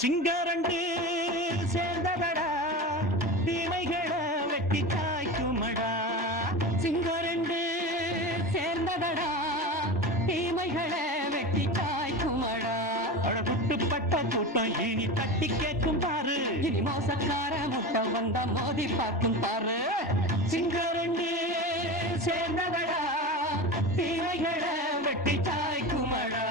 சிங்கரண்டு சேர்ந்ததடா தீமைகளை வெட்டி காய்க்குமடா. சிங்கரண்டு சேர்ந்ததடா தீமைகளை வெட்டி காய்க்குமடா. அட குட்டுப்பட்ட கூட்டம் இனி தட்டி கேட்கும் பாரு. இனி மோசக்கார முட்டை வந்த மோதி பார்க்கும் பாரு. சிங்கரண்டு சேர்ந்ததடா தீமைகளை வெட்டி காய்க்குமடா.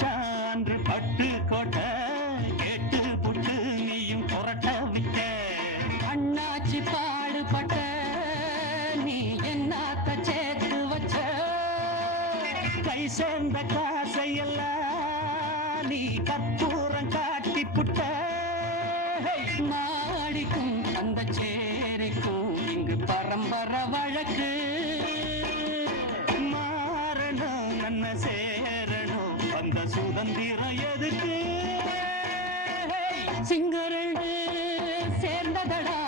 சான்று பட்டு கோட்டை கேட்டு புட்டு நீயும் புரட்ட விட்ட. அண்ணாச்சி பாடுபட்ட நீ என்னாத்த சேர்த்து வச்ச. கை சேர்ந்த காசையெல்லாம் நீ கற்பூரம் காட்டி புட்ட. மாடிக்கும் அந்த சேரிக்கும் இங்கு பரம்பரை வழக்கு. மாறணும் நன்ன சேரணும் அந்த சுதந்திரம் எதுக்கு. சிங்கரண்டு சேர்ந்ததடா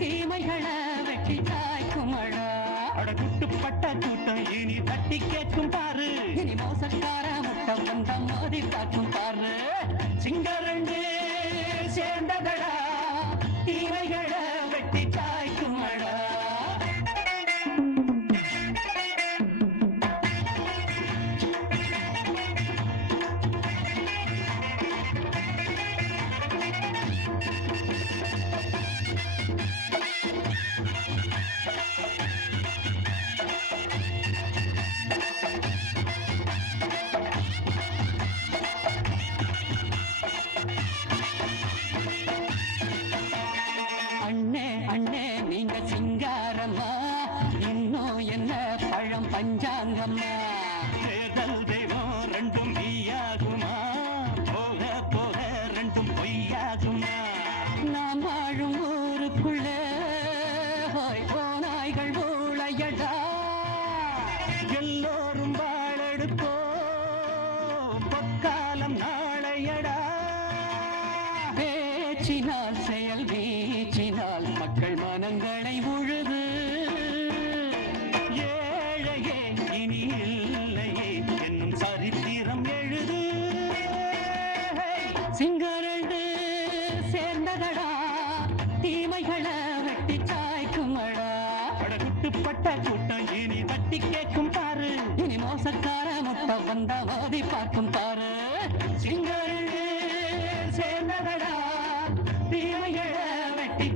தீமைகளை வெட்டி காய்க்குமடா. அட குட்டுப்பட்ட கூட்டம் இனி தட்டி கேட்கும் பாரு. இனி மோசக்கார முட்டை வந்த மோதி பார்க்கும் பாரு. சிங்கரண்டு சேர்ந்ததடா தீமைகளை வெட்டி காய்க்குமடா. அண்ணே அண்ணே நீங்க சிங்காரம்மா இன்னும் என்ன பழம் பஞ்சாங்கம்மா. தேர்தல் தெய்வம் ரெண்டும் மெய்யாகுமா போக போக ரெண்டும் பொய்யாகுமா. நாம் வாழும் ஊருக்குள்ள போனாய்கள் ஊழையடா. எல்லோரும் வாழெடுப்போ பொற்காலம் நாளையடா. பேச்சினால் செயல் வீச்சினால் மக்கள் மனங்களை உழுது. ஏழையே இனி இல்லையே என்னும் சரித்திரம் எழுது. சிங்கரண்டு சேர்ந்ததடா தீமைகளை வெட்டி காய்க்குமடா. படகுட்டுப்பட்ட கூட்டம் இனி தட்டி கேட்கும் பாரு. இனி மோசக்கார முட்டை வந்த மோதி பார்க்கும் பாரு. சிங்கரண்டு சேர்ந்ததடா தீமைகளை வெட்டி